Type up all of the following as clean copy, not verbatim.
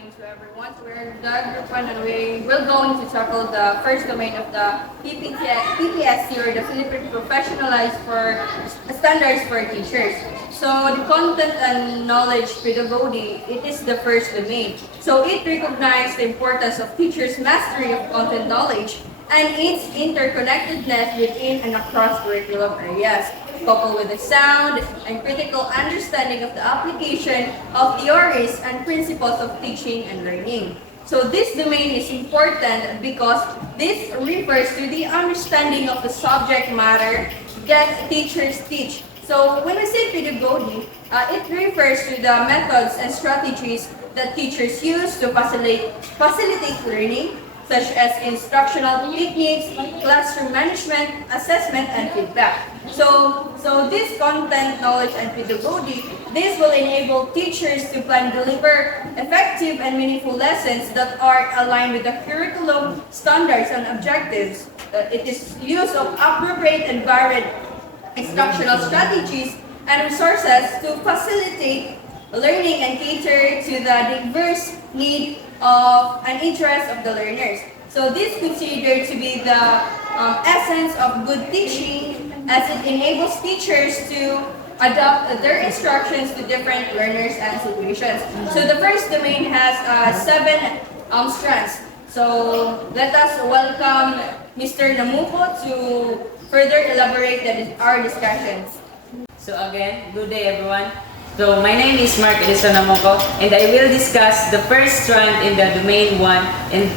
morning to everyone. We're the group one and we're going to tackle the first domain of the PPST or the Philippine Professionalized for Standards for Teachers. So the content and knowledge pedagogy, it is the first domain. So it recognizes the importance of teachers' mastery of content knowledge and its interconnectedness within and across curriculum areas, coupled with a sound and critical understanding of the application of theories and principles of teaching and learning. So this domain is important because this refers to the understanding of the subject matter that teachers teach. So when we say pedagogy, it refers to the methods and strategies that teachers use to facilitate learning, such as instructional techniques, classroom management, assessment, and feedback. So this content, knowledge, and pedagogy, this will enable teachers to plan, deliver effective and meaningful lessons that are aligned with the curriculum standards and objectives. It is use of appropriate and varied instructional strategies and resources to facilitate learning and cater to the diverse need of an interest of the learners. So this is considered to be the essence of good teaching, as it enables teachers to adapt their instructions to different learners and situations. So the first domain has 7 strands. So let us welcome Mr. Namuko to further elaborate our discussions. So again, good day everyone. So my name is Mark Namuko, and I will discuss the first strand in the domain 1 and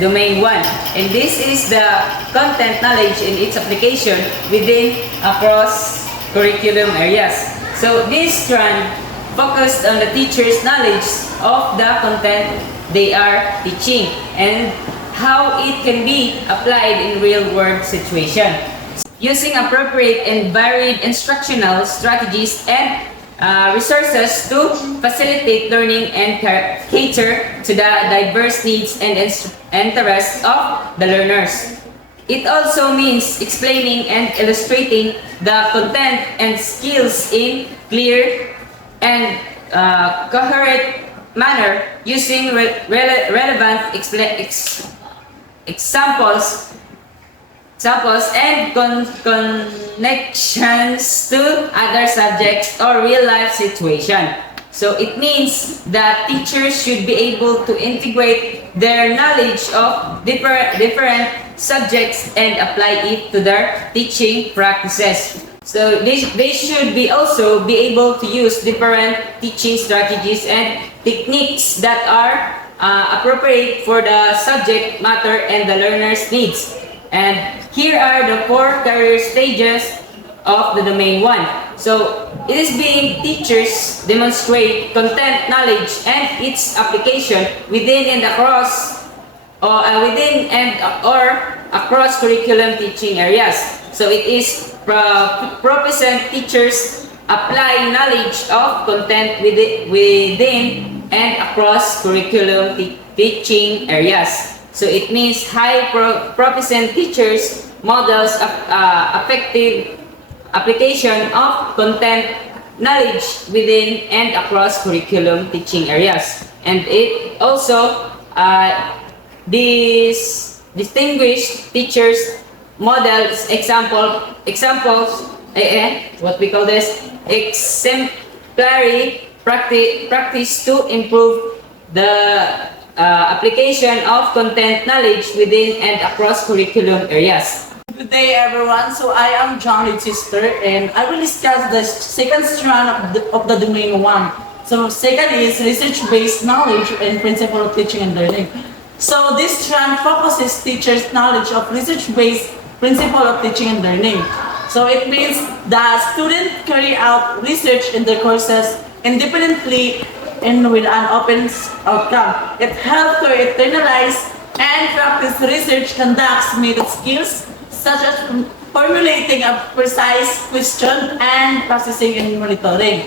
domain 1. And this is the content knowledge and its application within across curriculum areas. So this strand focused on the teacher's knowledge of the content they are teaching and how it can be applied in real-world situation. Using appropriate and varied instructional strategies and resources to facilitate learning and cater to the diverse needs and interests of the learners. It also means explaining and illustrating the content and skills in clear and coherent manner using relevant examples and connections to other subjects or real-life situation. So it means that teachers should be able to integrate their knowledge of different subjects and apply it to their teaching practices. So they should also be able to use different teaching strategies and techniques that are appropriate for the subject matter and the learner's needs. And here are the 4 career stages of the domain 1. So it is being teachers demonstrate content knowledge and its application within and across across curriculum teaching areas. So it is proficient teachers apply knowledge of content within and across curriculum teaching areas. So it means high proficient teachers models effective application of content knowledge within and across curriculum teaching areas. And it also these distinguished teachers models examples what we call this exemplary practice to improve the application of content knowledge within and across curriculum areas. Good day everyone, so I am John Register and I will discuss the second strand of the domain 1. So second is research-based knowledge and principle of teaching and learning. So this strand focuses teachers' knowledge of research-based principle of teaching and learning. So it means the student carry out research in their courses independently and with an open outcome. It helps to internalize and practice research, conducts method skills such as formulating a precise question and processing and monitoring.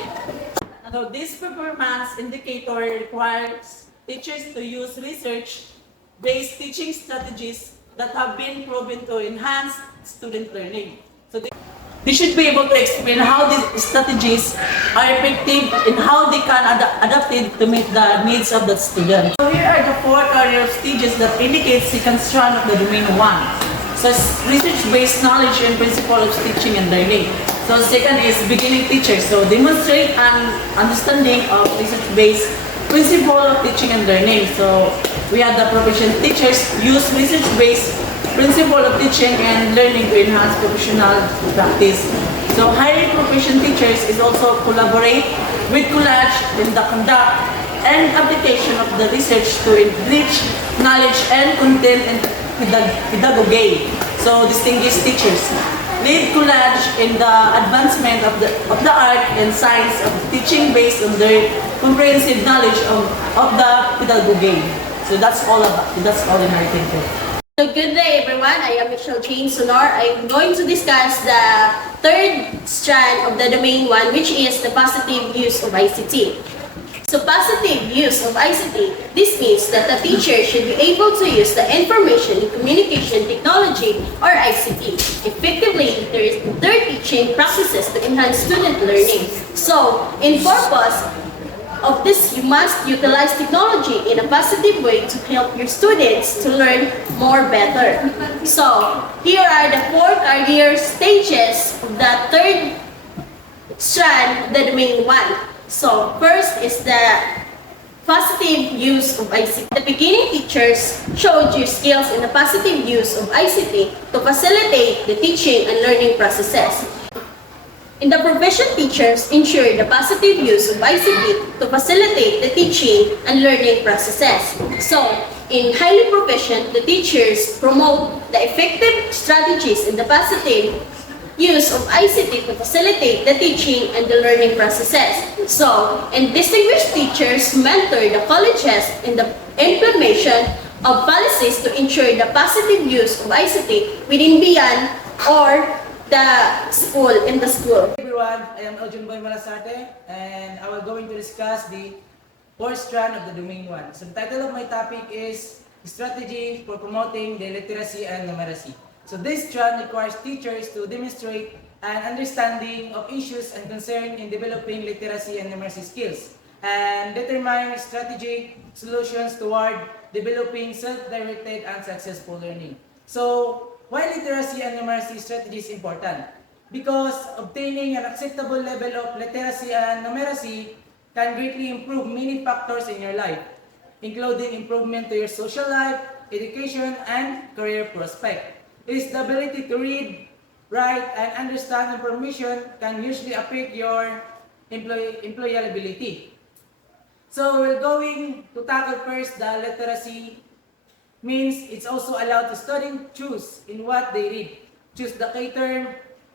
So this performance indicator requires teachers to use research-based teaching strategies that have been proven to enhance student learning. So they should be able to explain how these strategies are effective and how they can adapt it to meet the needs of the student. So here are the 4 career stages that indicate second strand of the domain 1. So research-based knowledge and principle of teaching and learning. So second is beginning teacher. So demonstrate an understanding of research-based principle of teaching and learning. So we have the professional teachers use research-based principle of teaching and learning to enhance professional practice. So hiring professional teachers is also collaborate with college in the conduct and application of the research to enrich knowledge and content and pedagogy. So distinguished teachers lead college in the advancement of the art and science of teaching based on their comprehensive knowledge of the pedagogy. So that's all in our thinking. So good day everyone, I am Michelle Jane Sonor. I'm going to discuss the third strand of the domain 1, which is the positive use of ICT. So positive use of ICT, this means that the teacher should be able to use the information and communication technology or ICT effectively in their teaching practices to enhance student learning. So in purpose of this, you must utilize technology in a positive way to help your students to learn more better. So here are the 4 career stages of the third strand of the domain 1. So first is the positive use of ICT. The beginning teachers showed you skills in the positive use of ICT to facilitate the teaching and learning processes. In the profession, teachers ensure the positive use of ICT to facilitate the teaching and learning processes. So in highly proficient, the teachers promote the effective strategies in the positive use of ICT to facilitate the teaching and the learning processes. So, and distinguished teachers mentor the colleges in the implementation of policies to ensure the positive use of ICT within beyond or the school, in the school. Hey everyone, I am Eljun Boy Malasarte and I will going to discuss the 4th strand of the domain 1. So the title of my topic is Strategy for Promoting the Literacy and Numeracy. So this strand requires teachers to demonstrate an understanding of issues and concern in developing literacy and numeracy skills and determine strategic solutions toward developing self-directed and successful learning. So why literacy and numeracy strategy is important? Because obtaining an acceptable level of literacy and numeracy can greatly improve many factors in your life, including improvement to your social life, education, and career prospect. It is the ability to read, write, and understand information can usually affect your employability. So we're going to tackle first the literacy. Means it's also allowed to students choose in what they read. Choose the K-term.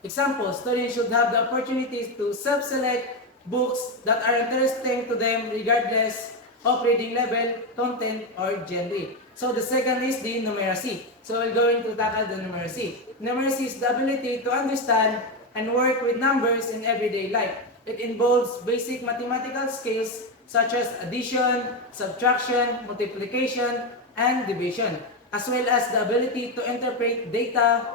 Example, students should have the opportunities to self-select books that are interesting to them regardless of reading level, content, or genre. So the second is the numeracy. So we're going to tackle the numeracy. Numeracy is the ability to understand and work with numbers in everyday life. It involves basic mathematical skills such as addition, subtraction, multiplication, and division, as well as the ability to interpret data,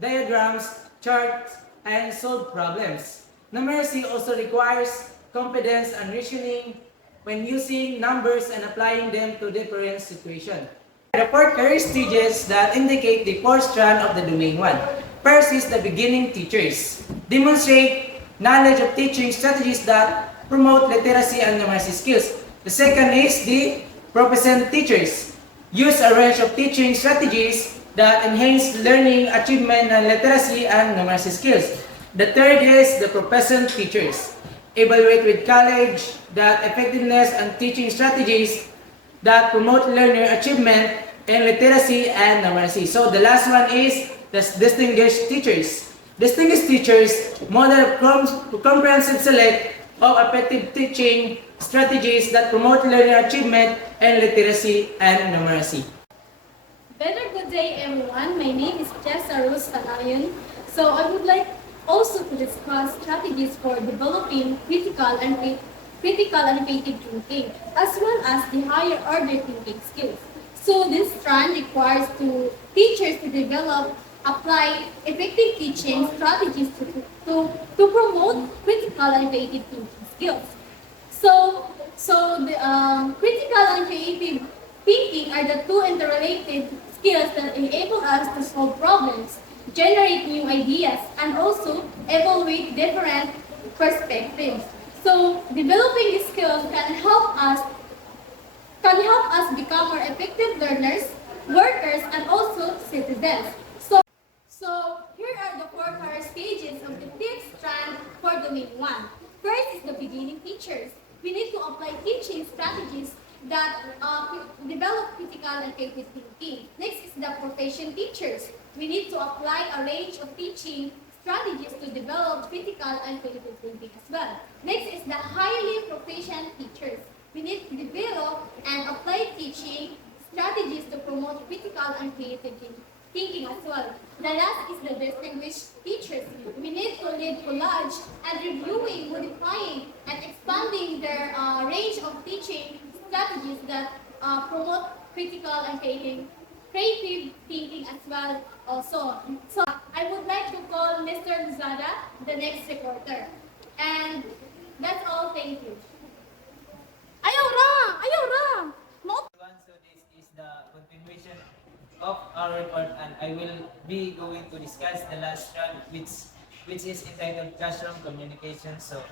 diagrams, charts, and solve problems. Numeracy also requires confidence and reasoning when using numbers and applying them to different situations. The 4 career stages that indicate the 4th strand of the domain 1. First is the beginning teachers. Demonstrate knowledge of teaching strategies that promote literacy and numeracy skills. The second is the proficient teachers. Use a range of teaching strategies that enhance learning, achievement, and literacy and numeracy skills. The third is the proficient teachers. Evaluate with college that effectiveness and teaching strategies that promote learner achievement in literacy and numeracy. So the last one is the distinguished teachers. Distinguished teachers model comprehensive select of effective teaching strategies that promote learner achievement and literacy and numeracy. Better good day everyone, my name is Jessa Rose Panayon. So I would like also to discuss strategies for developing critical and creative thinking, as well as the higher order thinking skills. So this strand requires teachers to develop apply effective teaching strategies to promote critical and creative thinking skills. So the critical and creative thinking are the two interrelated skills that enable us to solve problems, generate new ideas, and also evaluate different perspectives. So developing these skills can help us become more effective learners, workers, and also citizens. So here are the four career stages of the fifth strand for domain 1. First is the beginning teachers. We need to apply teaching strategies that develop critical and creative thinking. Next is the profession teachers. We need to apply a range of teaching strategies to develop critical and creative thinking as well. Next is the highly proficient teachers. We need to develop and apply teaching strategies to promote critical and creative thinking as well. The last is the distinguished teachers. We need to lead collage and reviewing, modifying, and expanding their range of teaching strategies that promote critical and creative thinking as well also. So I would like to call Mr. Luzada, the next reporter. And that's all. Thank you. Ayaw ra! Ayaw ra! So this is the continuation of our report, and I will be going to discuss the last strand, which is entitled classroom communication. So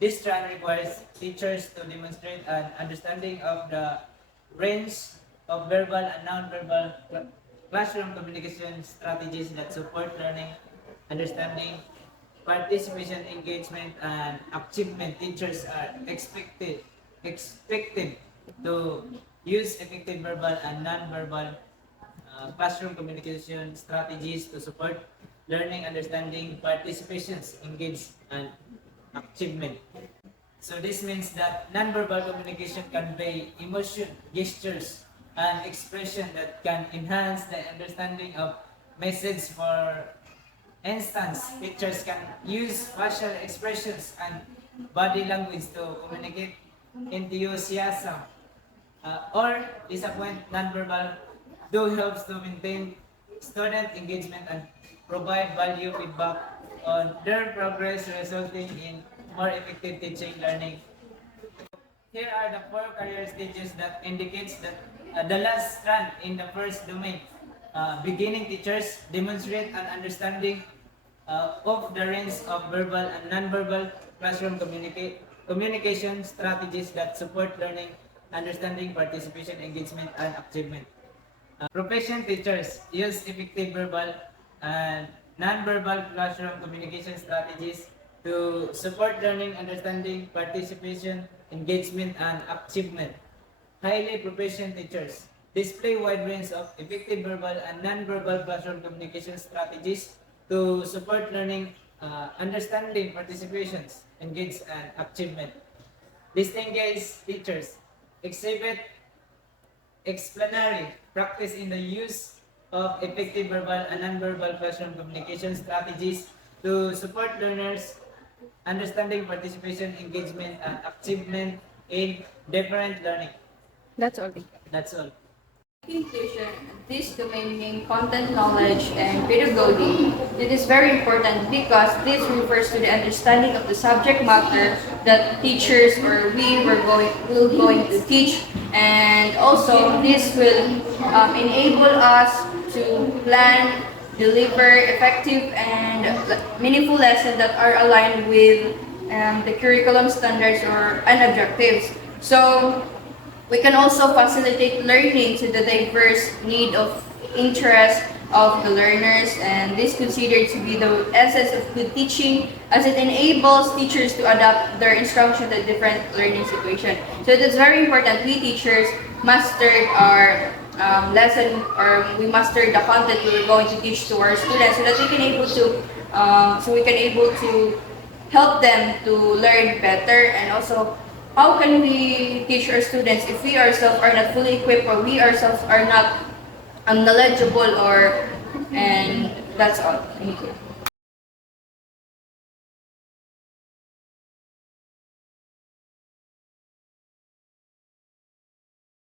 this strand requires teachers to demonstrate an understanding of the range of verbal and non-verbal classroom communication strategies that support learning, understanding, participation, engagement, and achievement. Teachers are expected to use effective verbal and non-verbal classroom communication strategies to support learning, understanding, participations, engage, and achievement. So this means that non-verbal communication convey emotion, gestures, and expression that can enhance the understanding of message. For instance, teachers can use facial expressions and body language to communicate enthusiasm or disappoint. Non-verbal do helps to maintain student engagement and provide value feedback on their progress, resulting in more effective teaching learning. Here are the four career stages that indicates that the last strand in the first domain. Beginning teachers demonstrate an understanding of the range of verbal and non-verbal classroom communication strategies that support learning, understanding, participation, engagement, and achievement. Profession teachers use effective verbal and non-verbal classroom communication strategies to support learning, understanding, participation, engagement, and achievement. Highly proficient teachers display wide range of effective verbal and non-verbal classroom communication strategies to support learning, understanding, participations, engage, and achievement. Distinguished teachers exhibit explanatory practice in the use of effective verbal and non-verbal classroom communication strategies to support learners' understanding, participation, engagement, and achievement in different learning. That's all. That's all. Conclusion, this domain name content knowledge and pedagogy, it is very important because this refers to the understanding of the subject matter that teachers or we will going to teach, and also this will enable us to plan, deliver effective and meaningful lessons that are aligned with the curriculum standards and objectives. So we can also facilitate learning to the diverse need of interest of the learners, and this considered to be the essence of good teaching as it enables teachers to adapt their instruction to different learning situations. So it is very important we teachers mastered our lesson, or we mastered the content we were going to teach to our students, so that we can able to help them to learn better. And also, how can we teach our students if we ourselves are not fully equipped, or we ourselves are not knowledgeable, and that's all. Thank you.